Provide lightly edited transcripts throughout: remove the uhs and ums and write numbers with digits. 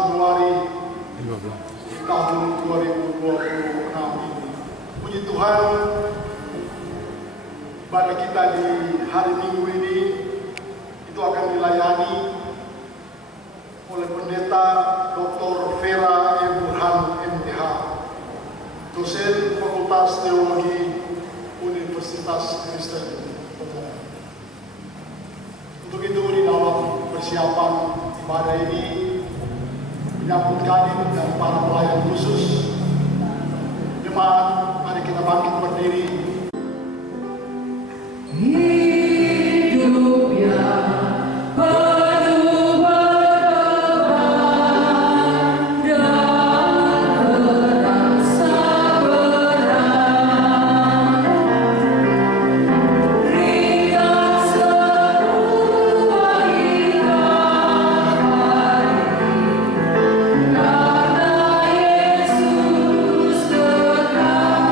Februari tahun 2026 ini. Puji Tuhan, ibadah kita di hari Minggu ini itu akan dilayani oleh Pendeta Dr. Vera E. Burhan MTH, dosen Fakultas Teologi Universitas Kristen. Untuk itu di dalam persiapan ibadah ini menyambut Kadin dan para pelayan khusus, jemaat, mari kita bangkit berdiri. Hidup yang penuh berkorban dan rasa berat, ringan serupa ingat hari, karena Yesus dekat.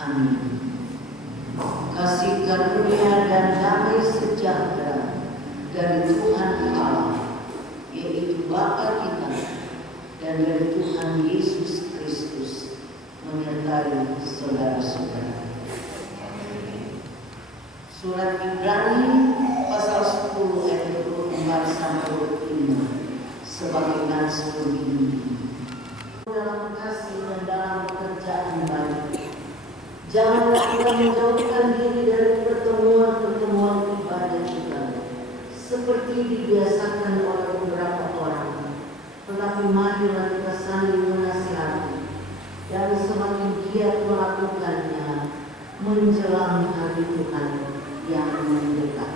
Amin. Kasih karunia dan damai sejahtera dari Tuhan Allah, yaitu Bapa kita, dan dari Tuhan Yesus Kristus menyertai saudara-saudara. Surat Ibrani pasal 10 ayat 24 sampai 25 sebagai nasihat begini. Dalam kasih dan dalam pekerjaan baik, janganlah kita menjauhkan diri dari pertemuan-pertemuan ibadah kita, seperti dibiasakan oleh beberapa orang. Tetapi marilah kita saling menasihati, dan semakin giat melakukannya menjelang hari Tuhan yang mendekat.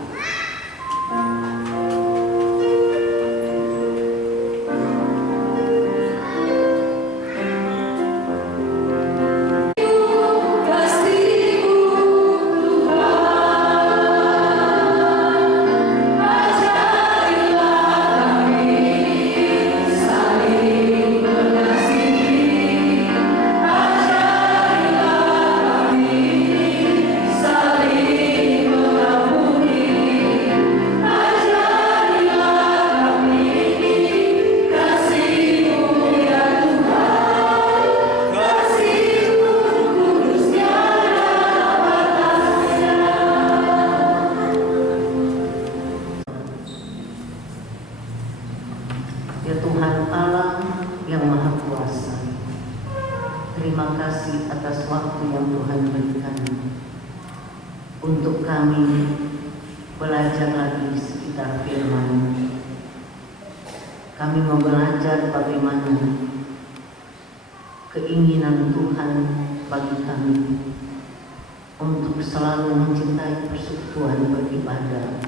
Ya Tuhan Allah yang Maha Kuasa, terima kasih atas waktu yang Tuhan berikan untuk kami belajar lagi di sekitar firman. Kami mau belajar bagaimana keinginan Tuhan bagi kami untuk selalu mencintai persekutuan beribadah.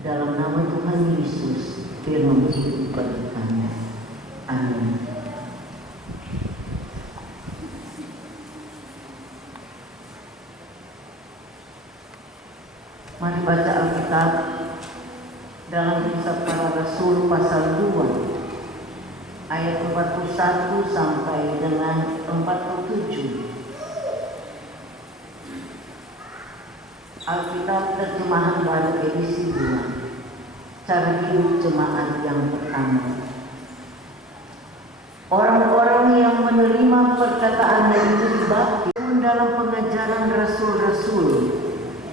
Dalam nama Tuhan Yesus, firman hidup bagi kami. Amin. Mari baca Alkitab dalam Kisah Para Rasul pasal 2 ayat 41 sampai dengan 47. Alkitab terjemahan baru edisi 2. Cara hidup jemaat yang pertama. Orang-orang yang menerima perkataan itu dibaptis dalam pengajaran rasul-rasul,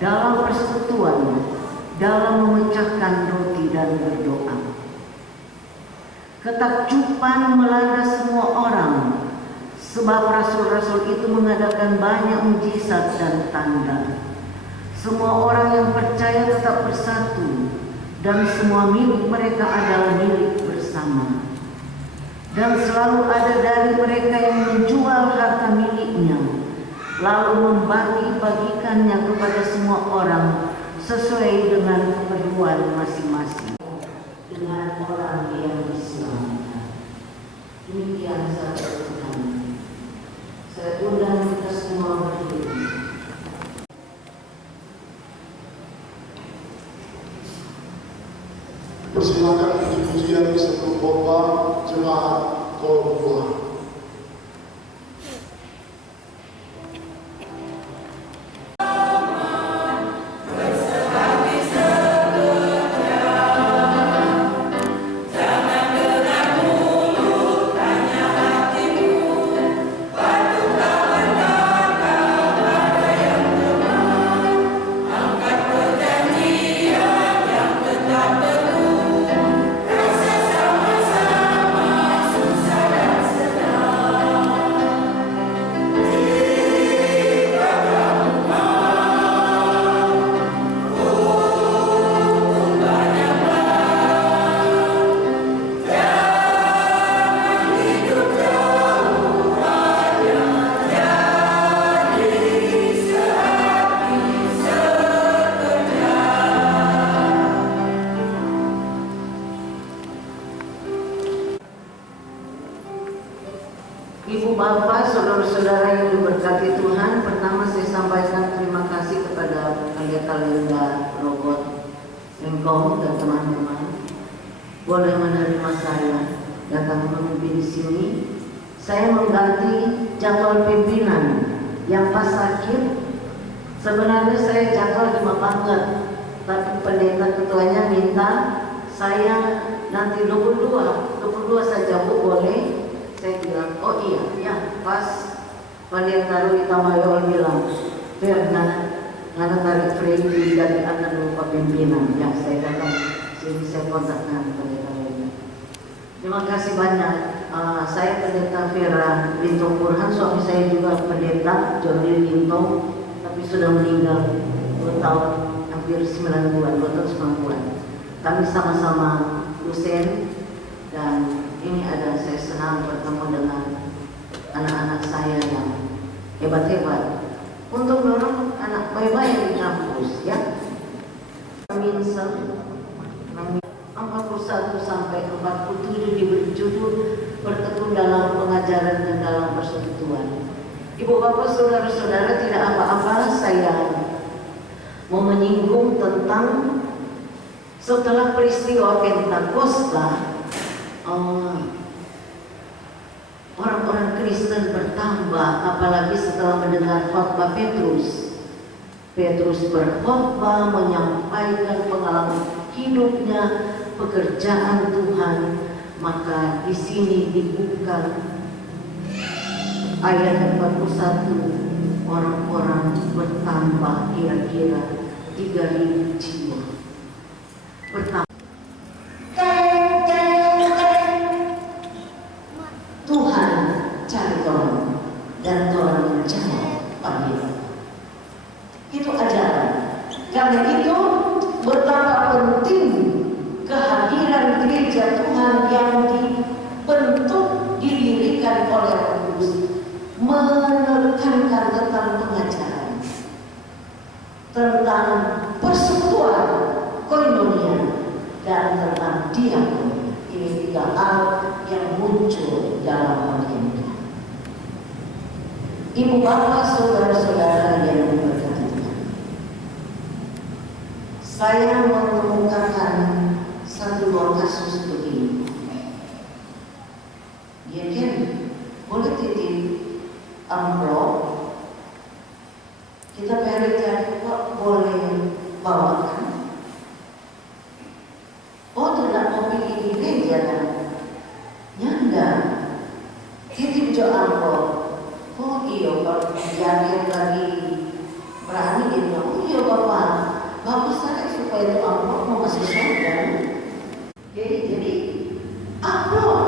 dalam persekutuan, dalam memecahkan roti dan berdoa. Ketakjuban melanda semua orang, sebab rasul-rasul itu mengadakan banyak mujizat dan tanda. Semua orang yang percaya tetap bersatu, dan semua milik mereka adalah milik bersama. Dan selalu ada dari mereka yang menjual harta miliknya, lalu membagi-bagikannya kepada semua orang sesuai dengan keperluan masing-masing. Dengan orang yang diselamatkan. Demikian sabda Tuhan. Saya undang kita semua berdiri. Persilakan puji-pujian sebelum khotbah jemaat Kolom 2. Ibu bapak, saudara-saudara yang diberkati Tuhan, pertama saya sampaikan terima kasih kepada Pendeta Linda Robot Engkong dan teman-teman boleh menerima saya datang memimpin di sini. Saya mengganti jadwal pimpinan Yang pas sakit, sebenarnya saya jadwal cuma banget, tapi pendeta ketuanya minta saya nanti 22 saja Bu boleh. Saya bilang, oh iya, ya pas. Pendeta Rui Tamayo bilang, Firna, karena tarik frame dari akan lupa pimpinan. Ya, saya datang sini, saya kontakkan pendeta Rui. Terima kasih banyak. Saya pendeta Vera Lintong Burhan, suami saya juga pendeta Joni Lintong, tapi sudah meninggal 2 tahun, hampir 9 bulan, 2 tahun 9 bulan. Kami sama-sama dosen, dan ini ada saya senang bertemu dengan anak-anak saya yang hebat-hebat untuk dorong anak baik-baik di kampus, ya. Minsel 41 sampai 47 diberi judul bertekun dalam pengajaran dan dalam persekutuan. Ibu bapak saudara-saudara, tidak apa-apa saya mau menyinggung tentang setelah peristiwa Pentakosta, orang-orang Kristen bertambah, apalagi setelah mendengar khotbah Petrus. Petrus berkhotbah menyampaikan pengalaman hidupnya, pekerjaan Tuhan. Maka di sini dibuka ayat 41, orang-orang bertambah kira-kira 3.000 jiwa. Bertambah. Tuhan cari orang dan orang menjawab panggil. Itu ajaran. Karena itu betapa penting kehadiran gereja Tuhan yang dibentuk, didirikan oleh Roh Kudus, menekankan tentang pengajaran, tentang persekutuan, koinonia, dan tentang diakoni. Ini 3 hal yang muncul dalam hal ini. Ibu bapak saudara-saudara yang diberkati Tuhan, saya mengemukakan 1-2 kasus begini. Ya kan, boleh titip amplop, kita cari kok boleh bawakan. Oh, tidak mau pergi di gereja kan? Ya enggak. Titip jo amplop. Oh iya, kalau jalan lagi berani dia bilang, oh iya bapak, bagus saya supaya itu amplop mau masuk surga. Jadi amplop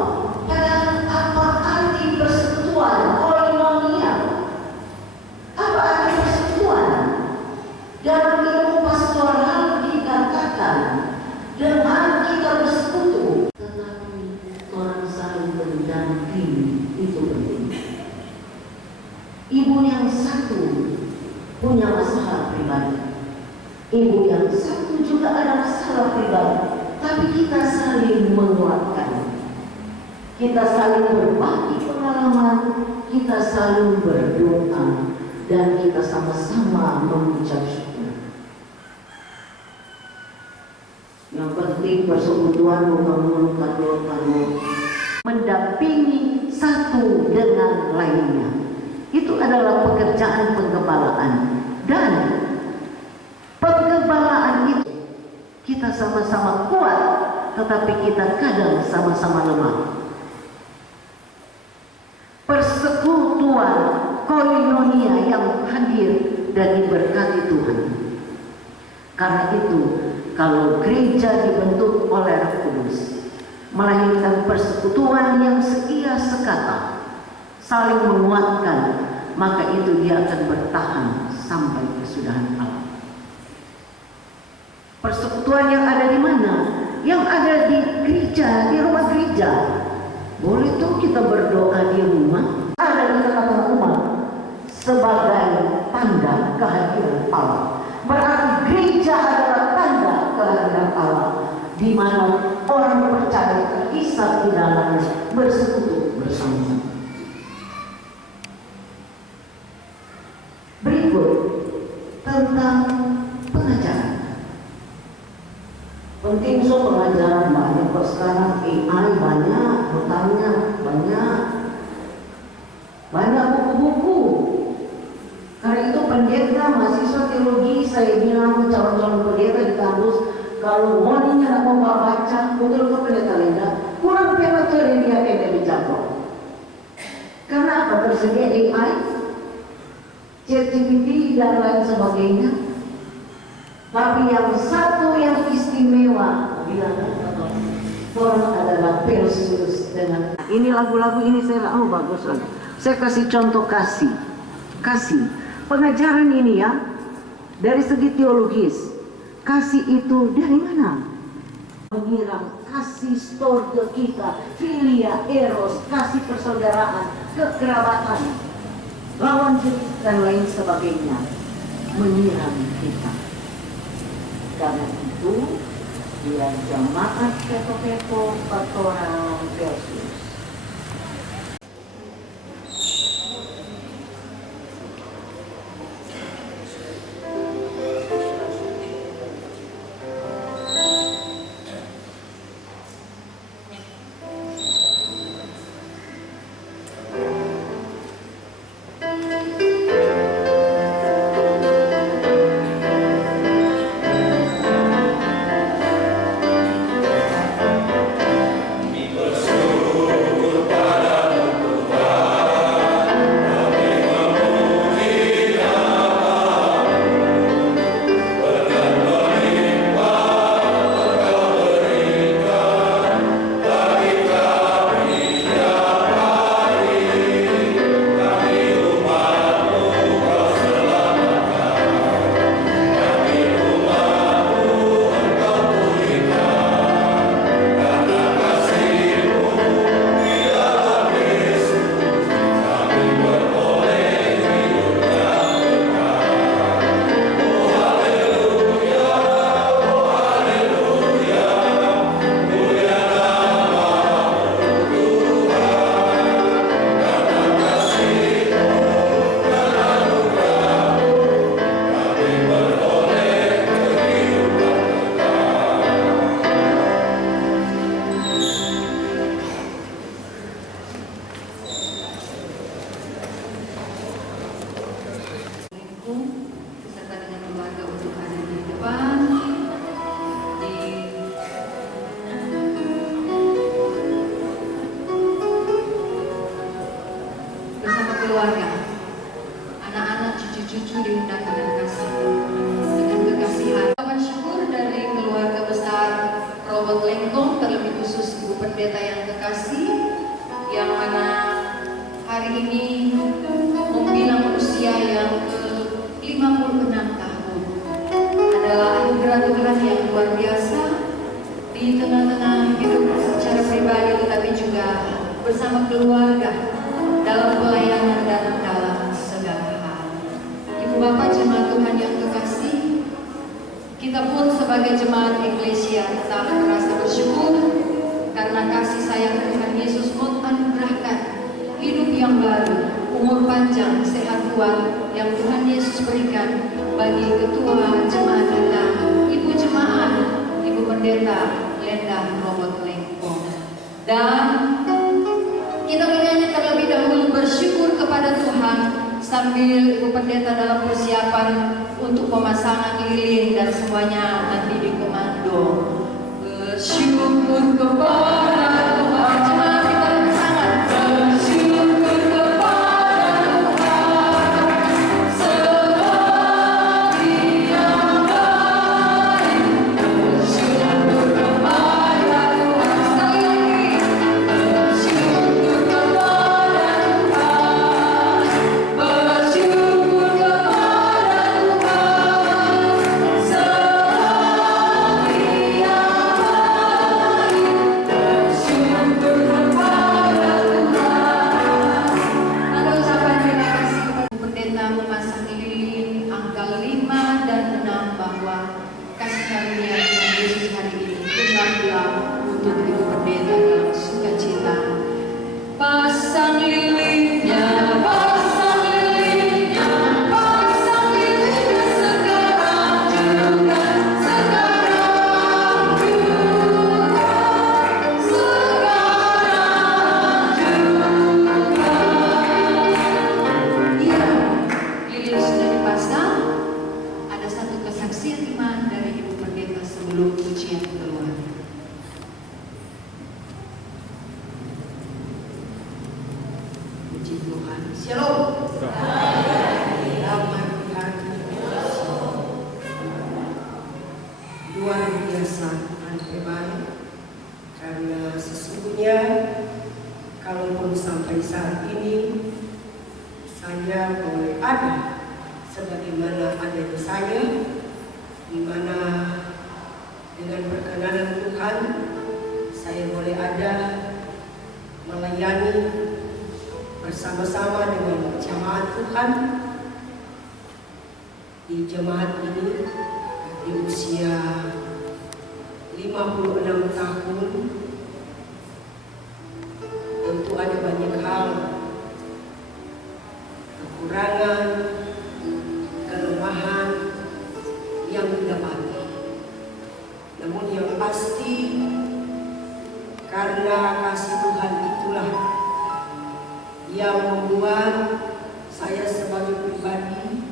adalah apa arti persekutuan, koinonia? Apa arti persekutuan? Dalam ilmu pastoral dikatakan dengan kita bersekutu, tetapi orang saling mendampingi, itu penting. Ibu yang satu punya masalah pribadi, ibu yang satu juga ada masalah pribadi, tapi kita saling menguatkan, kita saling berbagi pengalaman, kita saling berdoa, dan kita sama-sama mengucap syukur. Yang penting persekutuan bukan mendampingi satu dengan lainnya. Itu adalah pekerjaan penggembalaan, dan penggembalaan itu kita sama-sama kuat, tetapi kita kadang sama-sama lemah. Persekutuan, koinonia yang hadir dan diberkati Tuhan. Karena itu, kalau gereja dibentuk oleh Roh Kudus, melahirkan persekutuan yang setia sekata, saling menguatkan, maka itu dia akan bertahan sampai kesudahan Allah. Persekutuan yang ada di mana? Yang ada di gereja, di rumah gereja. Boleh tuh kita berdoa di rumah, ada di tengah-tengah umat sebagai tanda kehadiran Allah. Berarti gereja adalah tanda kehadiran Allah, di mana orang percaya terhisap di dalamnya, bersekutu bersama. Berikut tentang pengajaran. Penting so pengajaran banyak kok sekarang, AI banyak, bertanya banyak buku-buku. pendeta, mahasiswa teologi, saya bilang ke calon-calon pendeta di kampus, kalau moninya nak mau baca, betul ke pendeta Linda, kurang prematur dia kena dicaplok. Karena apa? Tersedia AI, ChatGPT dan lain sebagainya. Tapi yang satu yang istimewa, bilang orang adalah Persius dengan ini lagu-lagu ini saya bagus lagu. Saya kasih contoh kasih pengajaran ini ya dari segi teologis. Kasih itu dari mana? Mengiram kasih storge kita, filia, eros, kasih persaudaraan, kekerabatan, lawan jenis dan lain sebagainya menyiram kita. Karena itu dia jamaat kepo-kepo Pastoral Persius. keluarga, anak-anak, cucu-cucu diundang dengan kasih, dengan kekasihan. Ucapan syukur dari keluarga besar Robert Lengkong, terlebih khusus Ibu Pendeta yang kekasih, yang mana hari ini membilang usia yang ke-56 tahun. Adalah anugerah Tuhan yang luar biasa di tengah-tengah hidup secara pribadi, tetapi juga bersama keluarga dalam pelayanan dan dalam segala hal. Ibu Bapak jemaat Tuhan yang kekasih, kita pun sebagai jemaat Eklesia tetap merasa bersyukur karena kasih sayang Tuhan Yesus menganugerahkan hidup yang baru, umur panjang, sehat kuat yang Tuhan Yesus berikan bagi ketua jemaat kita, Ibu Jemaat, Ibu Pendeta Lenda Robert Lengkong. Dan kita menyanyi terlebih dahulu bersyukur kepada Tuhan sambil Ibu Pendeta dalam persiapan untuk pemasangan lilin dan semuanya nanti di komando. Bersyukur kepada Tuhan. Jemaat kita bersama. Bersyukur kepada Tuhan selagi yang baik. Bersyukur kepada Tuhan. Sekali lagi. Bersyukur kepada Tuhan. Bersyukur kepada Tuhan selagi yang baik. Shalom. Damai di hati. Luar biasa hari terbaik, karena sesungguhnya kalaupun sampai saat ini saya boleh ada sebagaimana adanya saya, di mana dengan perkenanan Tuhan saya boleh ada melayani bersama-sama dengan jemaat Tuhan di jemaat ini di usia 56 tahun. Tentu ada banyak hal, kekurangan, kelemahan yang didapati. Namun yang pasti karena kasih Tuhan itulah yang membuat saya sebagai pribadi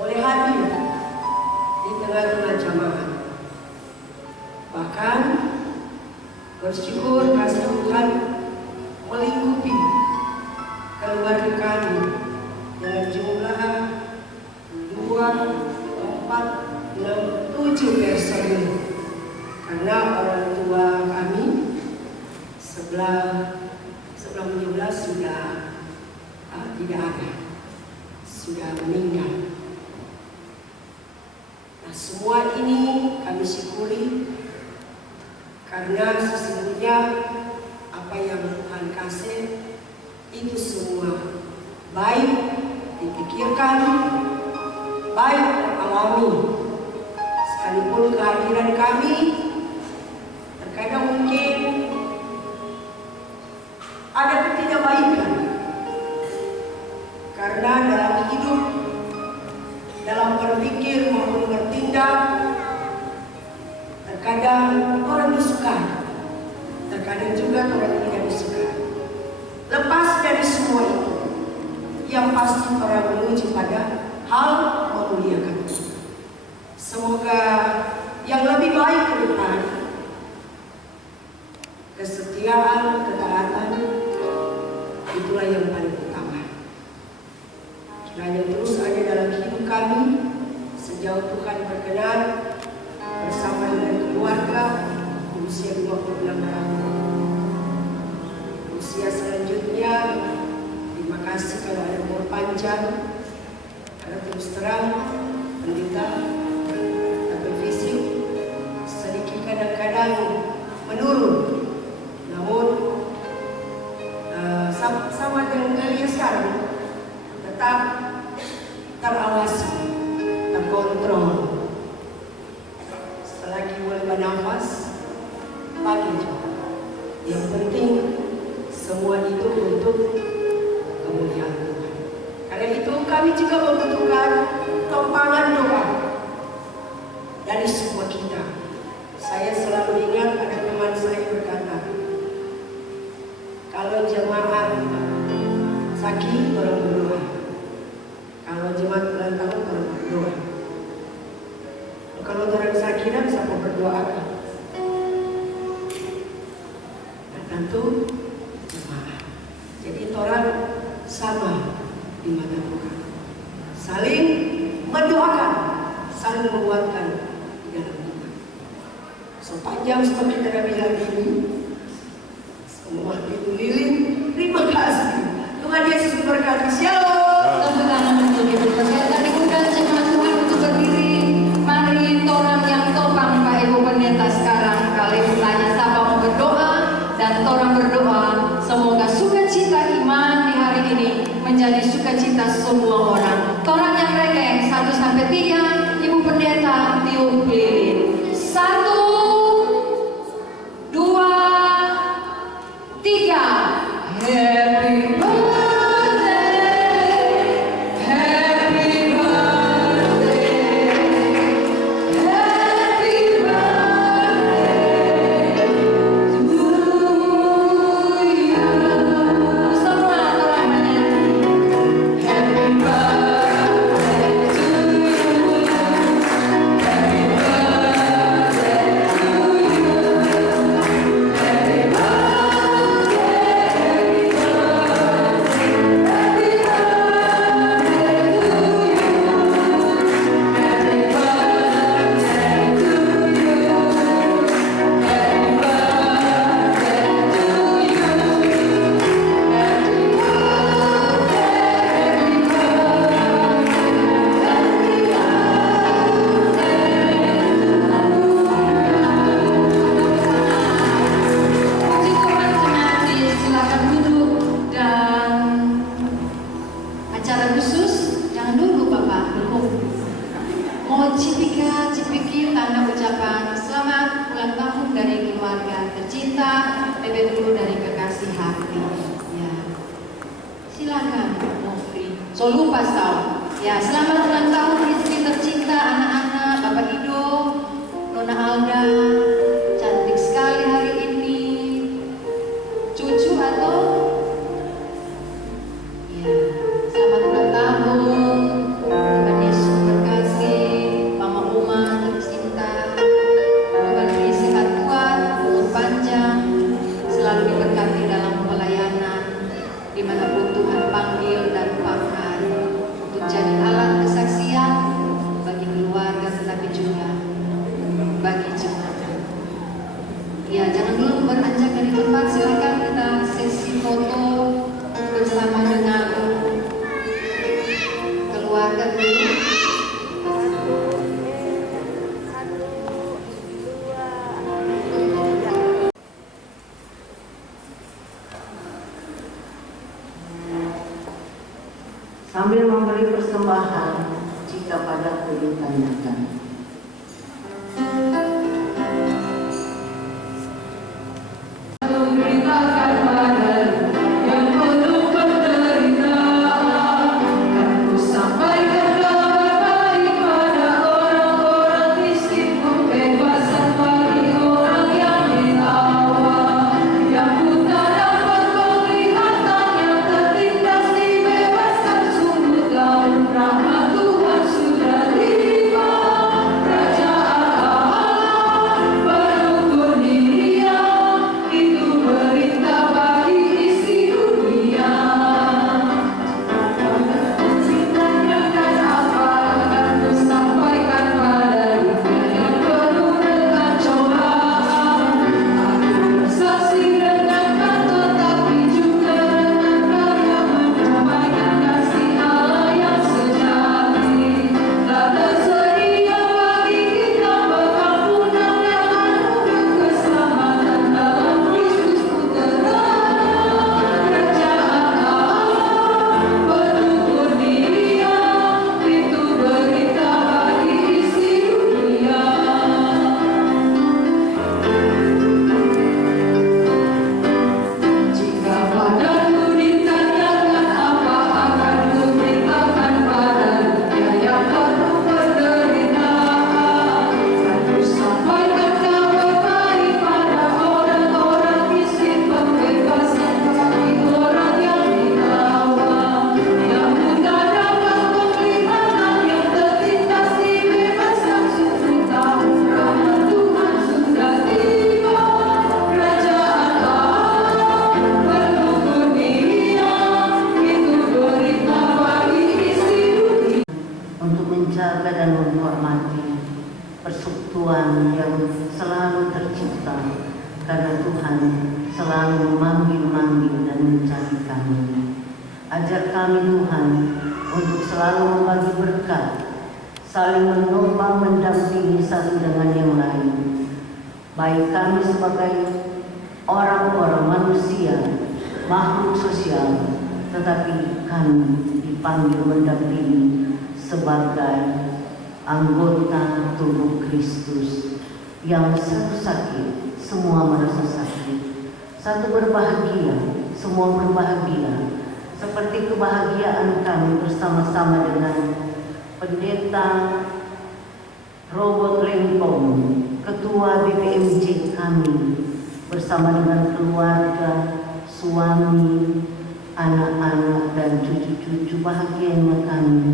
boleh hadir di tengah-tengah jamaah. Bahkan bersyukur kasih Tuhan melingkupi keluarga kami dengan jumlah 2, 4, 6, 7 personil. Karena orang tua kami sebelah sudah tidak ada, sudah meninggal. Nah, semua ini kami syukuri karena sesungguhnya apa yang Tuhan kasih itu semua baik dipikirkan, baik alami. Sekalipun kehadiran kami terkadang mungkin ada ketidakbaikan, karena dalam hidup, dalam berpikir maupun bertindak, terkadang orang disukai, terkadang juga orang tidak disukai. Lepas dari semua itu, yang pasti orang menuju pada hal memuliakan. Semoga yang lebih baik ke depan, kesetiaan, ketaatan, itulah yang paling utama. Kiranya terus ada dalam hidup kami sejauh Tuhan berkenan, bersama dengan keluarga di usia 56 tahun. Usia selanjutnya, terima kasih kalau ada umur panjang, karena terus terang pendeta tapi fisik sedikit kadang-kadang menurun. Namun sama dengan kalian sekarang tetap terawasi, terkontrol. Selagi boleh bernafas, pagi juga. Yang penting semua itu untuk kemuliaan Tuhan. Karena itu kami juga membutuhkan tumpangan doa dari semua kita. Saya selalu ingat ada teman saya berkata, kalau jemaat sakit orang berdoa, kalau jemaat ulang tahun orang berdoa. Kalau orang sakitan siapa berdoa? Nah, tentu jemaat. Jadi orang sama di mata Tuhan, saling mendoakan, saling menguatkan di dalam Tuhan. Sepanjang seperti kita bilang ini, semua itu lilin. Terima kasih. Tuhan Yesus berkati. Shalom. Tepuk tangan untuk Ibu Pendeta. Diundang jemaat Tuhan untuk berdiri. Mari torang yang topang Pak Ibu Pendeta sekarang. Kali bertanya siapa mau berdoa, dan torang berdoa semoga sukacita iman di hari ini menjadi sukacita semua orang. Torang yang regeng 1 sampai 3. Ibu Pendeta tiup lilin. 1, 2, 3. Happy birthday, happy birthday, happy birthday to you. Semua orangnya. Happy birthday to you. Happy birthday. mohon cipiki tanda ucapan selamat ulang tahun dari keluarga tercinta Bebe Dulu dari Kekasih Hati. Ya, silakan Mufri. So lupa tahu. Ya, selamat ulang tahun istri tercinta, anak-anak, Bapak Ido, Nona Alda, cantik sekali hari ini. Cucu atau? Ya, selamat ulang tahun. Tuhan Yesus berkasih, Mama Uma tercinta. Tuhan beri sehat kuat, umur panjang, selalu diberkati dalam pelayanan, dimanapun Tuhan panggil dan pakai untuk jadi alat kesaksian bagi keluarga tetapi juga bagi jemaat. Ya, jangan dulu beranjak dari tempat, silakan kita sesi foto bersama dengan keluarga dulu. Sambil memberi persembahan jika padaku ditanyakan. Dan menghormati persekutuan yang selalu tercipta karena Tuhan selalu memanggil-manggil dan mencari kami. Ajar kami Tuhan untuk selalu membagi berkat, saling menopang mendampingi satu dengan yang lain. Baik kami sebagai orang-orang manusia, makhluk sosial, tetapi kami dipanggil mendampingi sebagai anggota tubuh Kristus yang satu sakit, semua merasa sakit, satu berbahagia, semua berbahagia, seperti kebahagiaan kami bersama-sama dengan Pendeta Robert Lengkong, Ketua BPMJ kami, bersama dengan keluarga, suami, anak-anak dan cucu-cucu. Bahagianya kami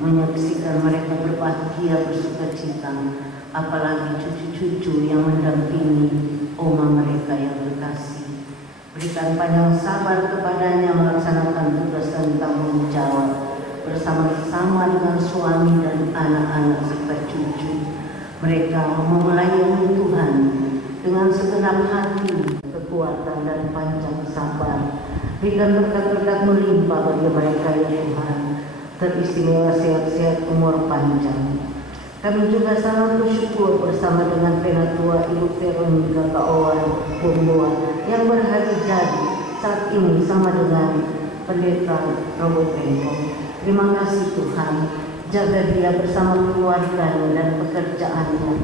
menyaksikan mereka berbahagia, bersuka cita, apalagi cucu-cucu yang mendampingi oma mereka yang terkasih. Berikan panjang sabar kepadanya melaksanakan tugas dan tanggung jawab bersama-sama dengan suami dan anak-anak serta cucu. Mereka melayani Tuhan dengan segenap hati, kekuatan dan panjang sabar. Berikan berkat-berkat melimpah bagi mereka ya Tuhan, teristimewa sehat-sehat umur panjang. Kami juga sangat bersyukur bersama dengan Penatua Ibu Veronica Kaowan Bomboa yang berhati jadi saat ini sama dengan Pendeta Robert Lengkong. Terima kasih Tuhan, Jaga dia bersama keluarganya dan pekerjaannya.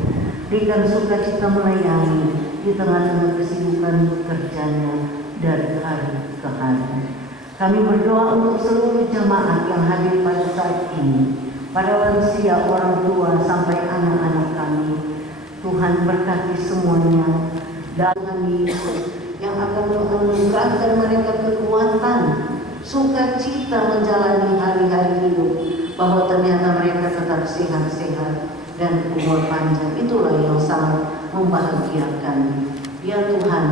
Berikan sukacita melayani di tengah-tengah kesibukan bekerjanya dari hari ke hari. Kami berdoa untuk seluruh jemaat yang hadir pada saat ini, para lansia, orang tua, sampai anak-anak kami. Tuhan berkati semuanya, dan Tuhan Yesus yang akan menganugerahkan mereka kekuatan, sukacita menjalani hari-hari hidup, bahwa ternyata mereka tetap sehat-sehat dan umur panjang. Itulah yang sangat membahagiakan. Ya Tuhan,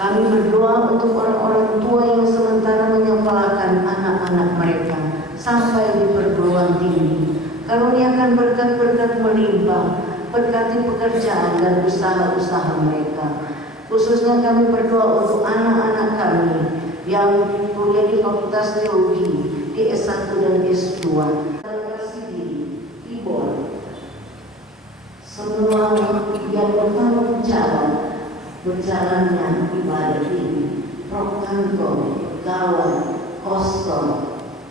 kami berdoa untuk orang-orang tua yang sementara menyekolahkan anak-anak mereka sampai di perguruan tinggi. Karuniakan berkat-berkat melimpah, berkati pekerjaan dan usaha-usaha mereka. Khususnya kami berdoa untuk anak-anak kami yang kuliah di Fakultas Teologi di S1 dan S2, semua yang bertanggung jawab berjalannya ibadah ini, Prof. Kantor, Gawat, Kostor,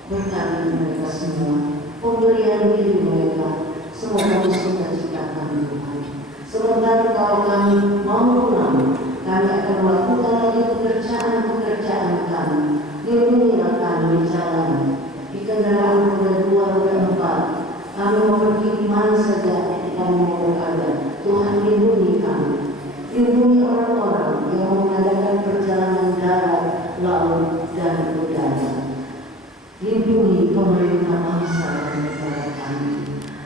berkati mereka semua, pemberian diri mereka, semoga disukacitakan Tuhan. Sementara kalau kami mau pulang, kami akan melakukan lagi pekerjaan-pekerjaan kami. Lindungilah kami di jalan, di kendaraan roda 2, roda 4. Kami mau pergi di mana saja kami mau berada. Tuhan lindungi kami. Lindungi orang-orang yang mengadakan perjalanan darat, laut, dan udara. Lindungi pemerintah bangsa dan negara kami.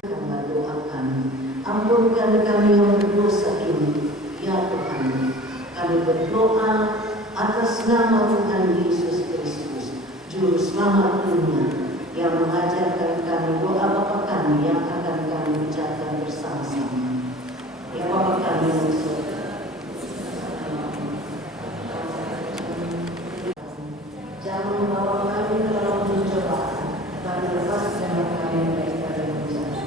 Doa kami. Ampunkan kami yang berdosa ini. Ya Tuhan, kami berdoa atas nama Tuhan Yesus Kristus, Juru Selamat dunia, yang mengajarkan kami doa Bapa kami yang akan kami ucapkan bersama-sama. Ya Bapa kami yang di surga, jangan membawa kami ke dalam pencobaan, tapi lepaskan kami dari bencana,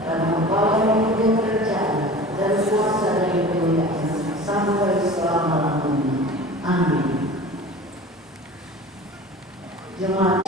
dan membawa kami ke kerjaan dan kuasa dari kemuliaan sampai selama-lamanya. Amin. Jemaat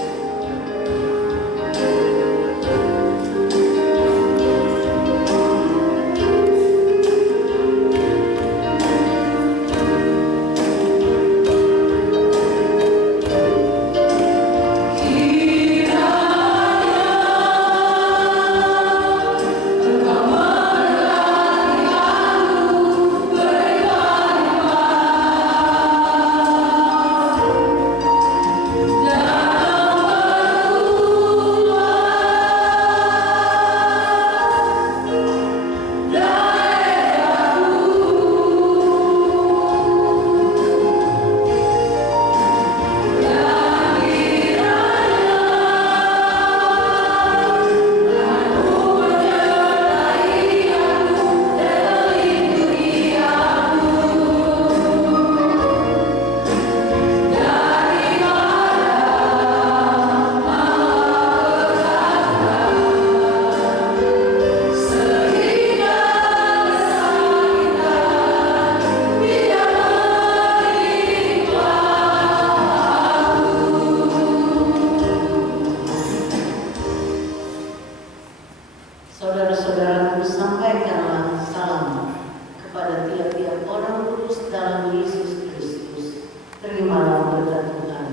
saudara-saudaraku, sampaikanlah salam kepada tiap-tiap orang kudus dalam Yesus Kristus. Terimalah berkat Tuhan.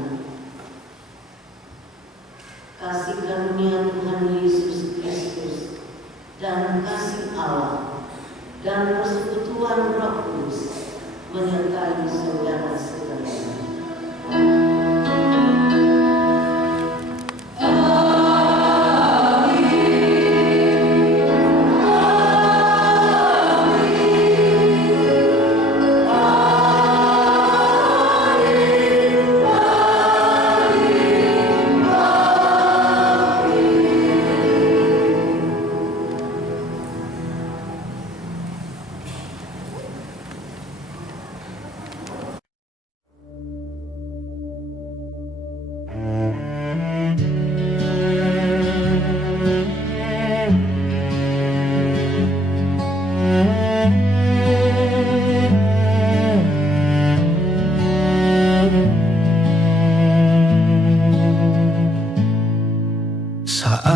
Kasih karunia Tuhan Yesus Kristus dan kasih Allah dan persekutuan Roh Kudus menyertai saudara-saudara.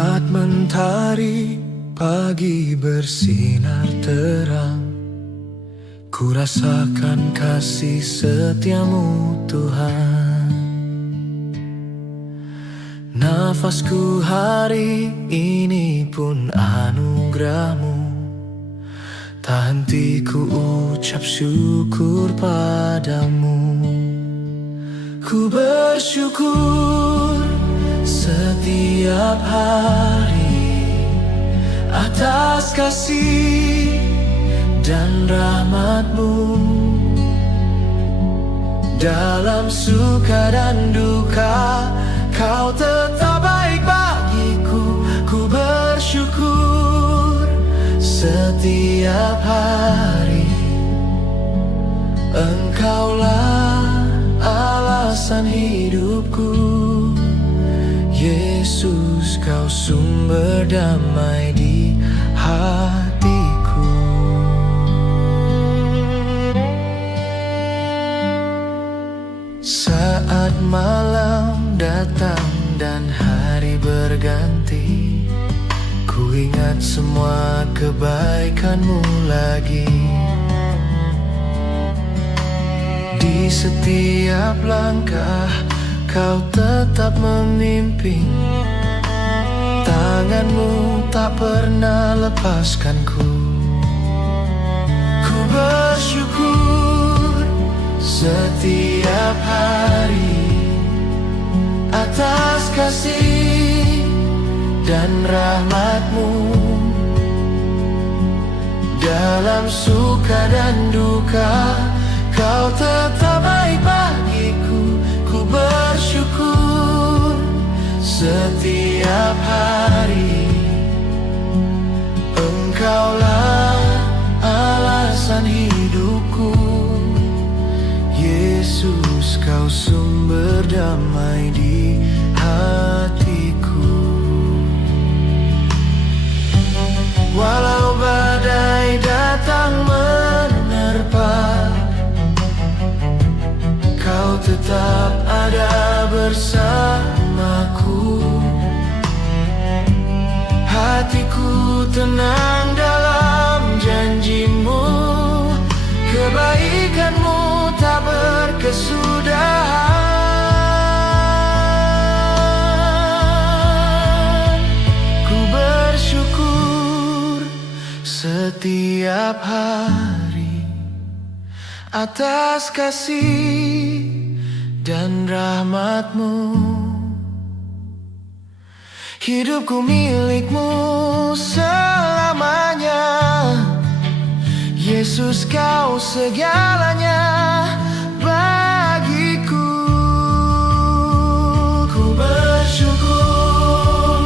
Saat mentari pagi bersinar terang, ku rasakan kasih setiamu Tuhan. Nafasku hari ini pun anugerahmu, tak henti ku ucap syukur padamu. Ku bersyukur setiap hari atas kasih dan rahmat-Mu. Dalam suka dan duka Kau tetap baik bagiku. Ku bersyukur setiap hari. Engkaulah alasan hidupku. Yesus, Kau sumber damai di hatiku. Saat malam datang dan hari berganti, ku ingat semua kebaikan-Mu lagi. Di setiap langkah Kau tetap memimpin, tangan-Mu tak pernah lepaskanku. Ku bersyukur setiap hari atas kasih dan rahmat-Mu. Dalam suka dan duka Kau tetap baik bagiku. Ku bersyukur setiap hari. Engkaulah alasan hidupku. Yesus, Kau sumber damai di hatiku. Walau badai datang menerpa, Kau tetap ada bersamaku. Hatiku tenang dalam janji-Mu. Kebaikan-Mu tak berkesudahan. Ku bersyukur setiap hari atas kasih dan rahmat-Mu. Hidupku milik-Mu selamanya. Yesus, Kau segalanya bagiku. Ku bersyukur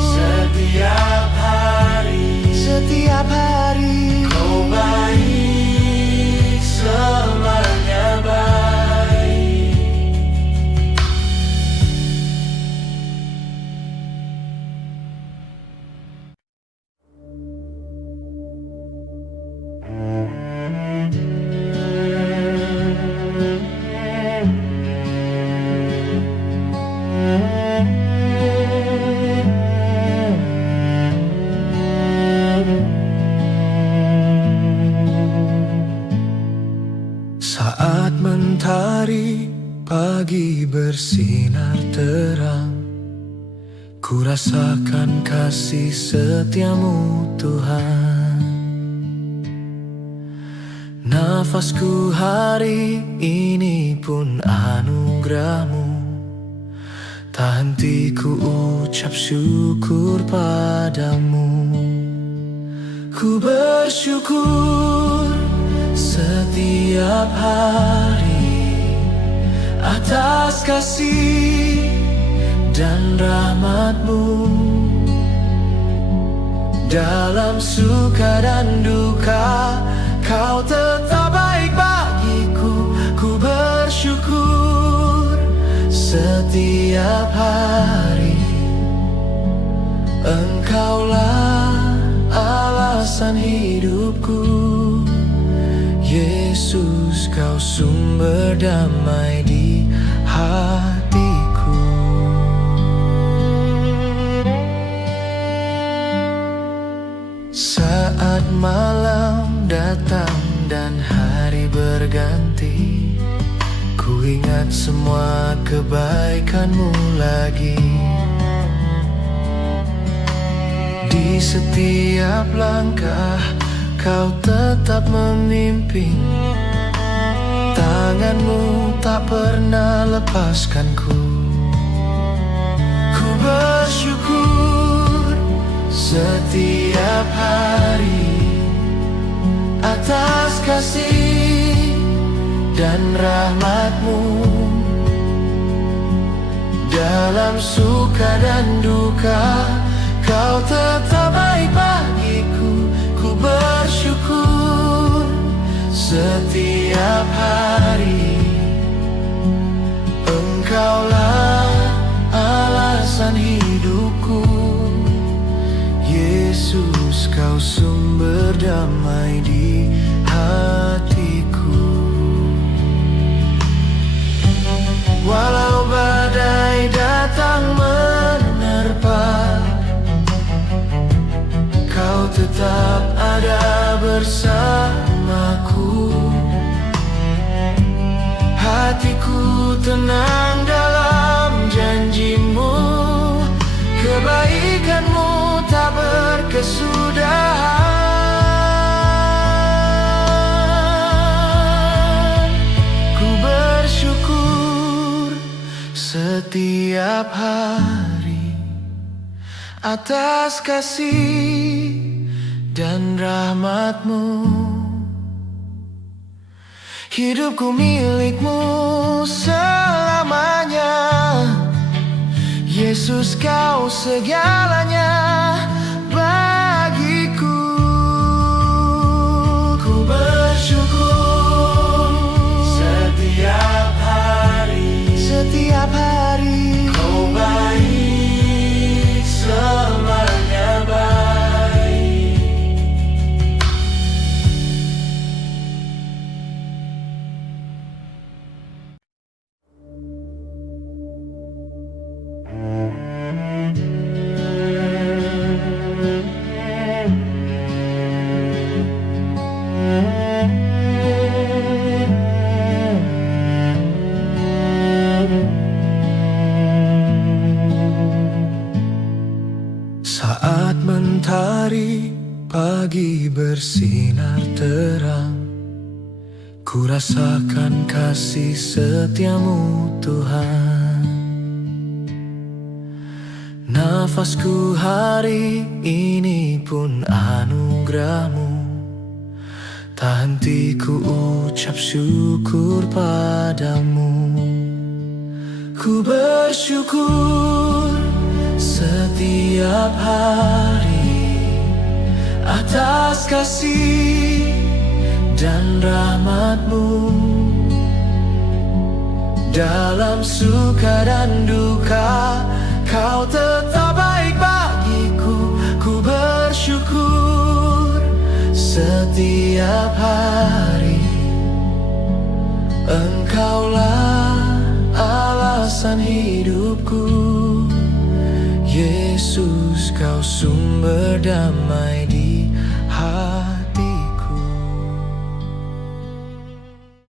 setiap hari. Setiap hari Kau baik, selamanya baik. Saat mentari pagi bersinar terang, ku rasakan kasih setiamu Tuhan. Nafasku hari ini pun anugerahmu, tak henti ku ucap syukur padamu. Ku bersyukur setiap hari atas kasih dan rahmat-Mu. Dalam suka dan duka Kau tetap baik bagiku. Ku bersyukur setiap hari. Engkaulah alasan hidupku. Yesus, Kau sumber damai di hatiku. saat malam datang dan hari berganti, ku ingat semua kebaikan-Mu lagi. Di setiap langkah Kau tetap memimpin, tangan-Mu tak pernah lepaskanku. Ku bersyukur setiap hari atas kasih dan rahmat-Mu. Dalam suka dan duka Kau tetap baik bagiku. Ku bersyukur setiap hari. Engkaulah alasan hidupku. Yesus, Kau sumber damai di hatiku. Walau badai datang menerpa, Kau tetap ada bersamaku. Hatiku tenang dalam janji-Mu, kebaikan-Mu tak berkesudahan. Ku bersyukur setiap hari atas kasih dan rahmat-Mu. Hidupku milik-Mu selamanya. Yesus, Kau segalanya bagiku. Ku bersyukur setiap hari. Setiap hari Kau baik, selamanya baik. Saat mentari pagi bersinar terang, ku rasakan kasih setia-Mu Tuhan. Nafasku hari ini pun anugerah-Mu, tak henti ku ucap syukur padamu. Ku bersyukur setiap hari atas kasih dan rahmat-Mu. Dalam suka dan duka Kau tetap baik bagiku. Ku bersyukur setiap hari. Engkaulah alasan hidupku. Yesus, Kau sumber damai di hati.